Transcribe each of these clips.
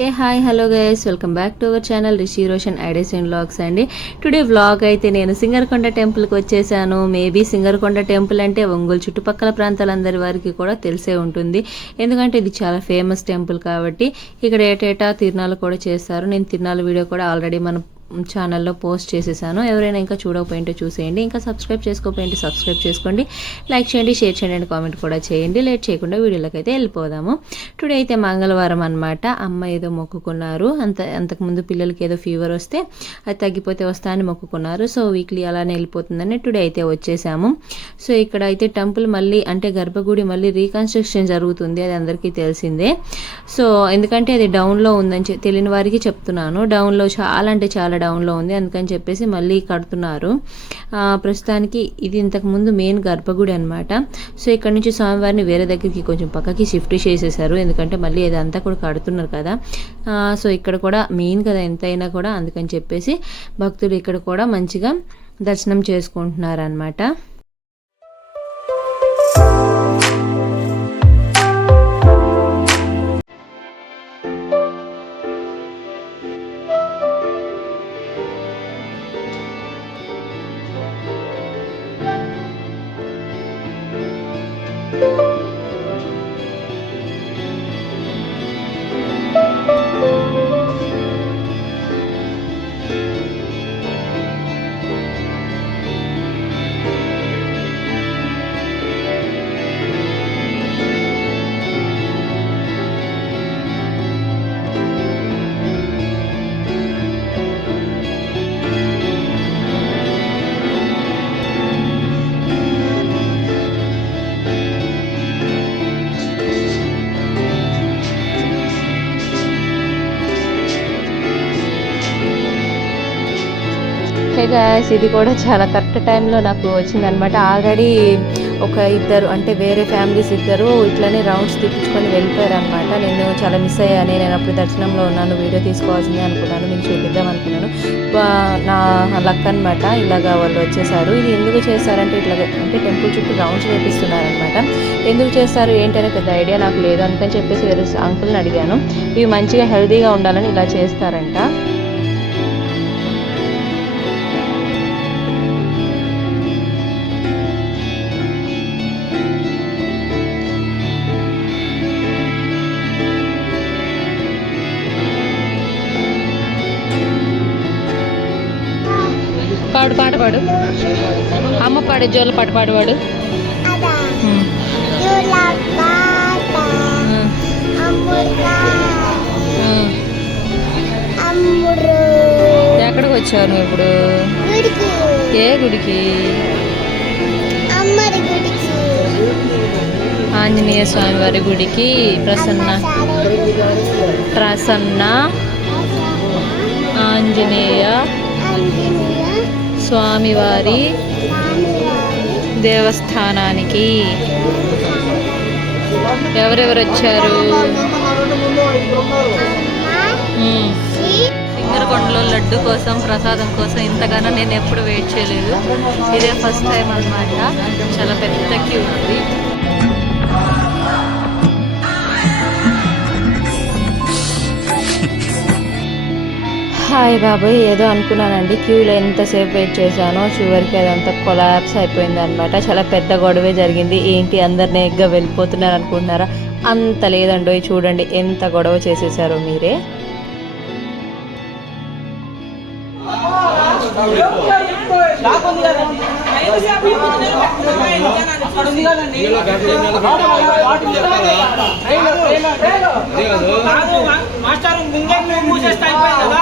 Hey hi hello guys welcome back to our channel Rishi Roshan ideas and vlogs అండి. Today vlog అయితే నేను సింగర్కొండ టెంపుల్కి వచ్చేసాను. Maybe Singarakonda temple అంటే ఒంగోలు చుట్టుపక్కల ప్రాంతాలందరి వారికి కూడా తెలిసే ఉంటుంది. ఎందుకంటే ఇది చాలా ఫేమస్ టెంపుల్ కాబట్టి ఇక్కడ ఏటేటా తిరునాళ్ళు కూడా చేస్తారు. నేను తిరునాళ్ళ వీడియో కూడా ఆల్రెడీ మన ఛానల్లో పోస్ట్ చేసేసాను. ఎవరైనా ఇంకా చూడకపోయింటే చూసేయండి. ఇంకా సబ్స్క్రైబ్ చేసుకోకపోయింటే సబ్స్క్రైబ్ చేసుకోండి. లైక్ చేయండి షేర్ చేయండి అండ్ కామెంట్ కూడా చేయండి. లేట్ చేయకుండా వీడియోలోకి అయితే వెళ్ళిపోదాము. టుడే అయితే మంగళవారం అనమాట అమ్మ ఏదో మొక్కుకున్నారు. అంత అంతకుముందు పిల్లలకి ఏదో ఫీవర్ వస్తే అది తగ్గిపోతే వస్తా అని మొక్కుకున్నారు. సో వీక్లీ అలానే వెళ్ళిపోతుందని టుడే అయితే వచ్చేసాము. సో ఇక్కడ అయితే టెంపుల్ మళ్ళీ అంటే గర్భగుడి మళ్ళీ రీకన్స్ట్రక్షన్ జరుగుతుంది అది అందరికీ తెలిసిందే. సో ఎందుకంటే అది డౌన్లో ఉందని తెలియని వారికి చెప్తున్నాను. డౌన్లో చాలా అంటే చాలా డౌన్లో ఉంది. అందుకని చెప్పేసి మళ్ళీ కడుతున్నారు. ప్రస్తుతానికి ఇది ఇంతకు ముందు మెయిన్ గర్భగుడి అనమాట సో ఇక్కడ నుంచి స్వామివారిని వేరే దగ్గరికి కొంచెం పక్కకి షిఫ్ట్ చేసేసారు. ఎందుకంటే మళ్ళీ ఇదంతా కూడా కడుతున్నారు కదా. సో ఇక్కడ కూడా మెయిన్ కదా ఎంతైనా కూడా. అందుకని చెప్పేసి భక్తులు ఇక్కడ కూడా మంచిగా దర్శనం చేసుకుంటున్నారు ఓకే గాయస్ ఇది కూడా చాలా కరెక్ట్ టైంలో నాకు వచ్చిందనమాట ఆల్రెడీ ఒక ఇద్దరు అంటే వేరే ఫ్యామిలీస్ ఇద్దరు ఇట్లనే రౌండ్స్ తిప్పించుకొని వెళ్ళిపోయారు అనమాట నేను చాలా మిస్ అయ్యాను నేను అప్పుడు దర్శనంలో ఉన్నాను వీడియో తీసుకోవాల్సిందే అనుకున్నాను నేను చూపిద్దాం అనుకున్నాను. నా లక్ అనమాట ఇలాగా వాళ్ళు వచ్చేసారు. ఇది ఎందుకు చేస్తారంటే ఇట్లా అంటే టెంపుల్ చుట్టూ రౌండ్స్ వేపిస్తున్నారనమాట ఎందుకు చేస్తారు ఏంటనే పెద్ద ఐడియా నాకు లేదు అందుకని చెప్పేసి వేరే అంకుల్ని అడిగాను. ఇవి మంచిగా హెల్తీగా ఉండాలని ఇలా చేస్తారంట. పాడు పాట పాడు. అమ్మ పాడే జోల పాట పాడు పాడు. Ada. Yula bata. Amurka. Amuru. ఎక్కడికి వచ్చావు నువ్వు ఇప్పుడు? ఏ గుడికి? ఆంజనేయ స్వామి వారి గుడికి. ప్రసన్న. ప్రసన్న. ఆంజనేయ. ఆంజనేయ. స్వామివారి దేవస్థానానికి. ఎవరెవరు వచ్చారు సింగరకొండలో లడ్డు కోసం ప్రసాదం కోసం ఇంతగానో నేను ఎప్పుడు వెయిట్ చేయలేదు. ఇదే ఫస్ట్ టైం అన్నమాట. చాలా పెద్ద క్యూ ఉంది. హాయ్ బాబాయ్ ఏదో అనుకున్నానండి. క్యూలో ఎంతసేపు వెయిట్ చేశానో చివరికి అదంతా కొలాప్స్ అయిపోయింది అనమాట చాలా పెద్ద గొడవే జరిగింది. ఏంటి అందరు నేగ్గా వెళ్ళిపోతున్నారు అనుకుంటున్నారా? అంత లేదండి. చూడండి ఎంత గొడవ చేసేసారో మీరే. మాస్టర్ ముందే మూసేస్తా అయిపోయింది కదా?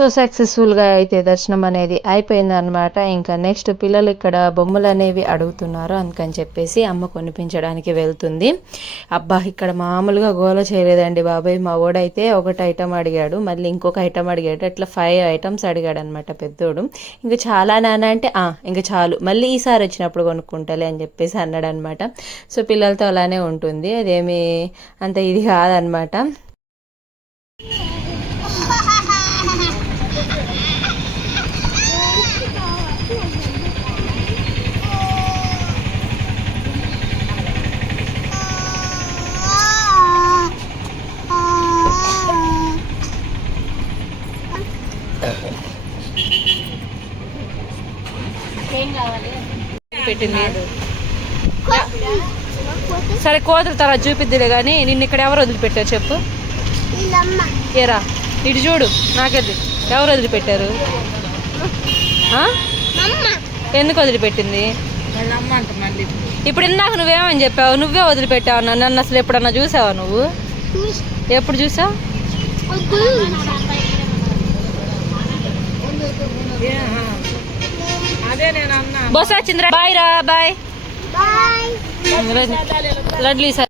సో సక్సెస్ఫుల్గా అయితే దర్శనం అనేది అయిపోయింది అనమాట ఇంకా నెక్స్ట్ పిల్లలు ఇక్కడ బొమ్మలు అనేవి అడుగుతున్నారు అందుకని చెప్పేసి అమ్మ కొనిపించడానికి వెళ్తుంది. అబ్బా ఇక్కడ మామూలుగా గోల చేయలేదండి బాబాయ్. మా వాడైతే ఒకటి ఐటమ్ అడిగాడు మళ్ళీ ఇంకొక ఐటమ్ అడిగాడు. అట్లా ఫైవ్ ఐటమ్స్ అడిగాడు అనమాట పెద్దోడు. ఇంకా చాలా నాన్న అంటే "ఆ, ఇంకా చాలు. మళ్ళీ ఈసారి వచ్చినప్పుడు కొనుక్కుంటాలే అని చెప్పేసి అన్నాడు అనమాట సో పిల్లలతో అలానే ఉంటుంది. అదేమి అంత ఇది కాదనమాట పెట్టింది. సరే కోతుల తర్వాత చూపిద్దిలే కానీ నిన్ను ఇక్కడ ఎవరు వదిలిపెట్టారు చెప్పు? ఏరా ఇటు చూడు నాకెది ఎవరు వదిలిపెట్టారు? ఎందుకు వదిలిపెట్టింది? ఇప్పుడు ఇందాక నువ్వేమని చెప్పావు? నువ్వే వదిలిపెట్టావు నన్ను నన్ను అసలు ఎప్పుడన్నా చూసావా నువ్వు? ఎప్పుడు చూసావు? బస్ వచ్చిందిరా బాయ్ రా బాయ్. బాయ్. లడ్లీ సార్.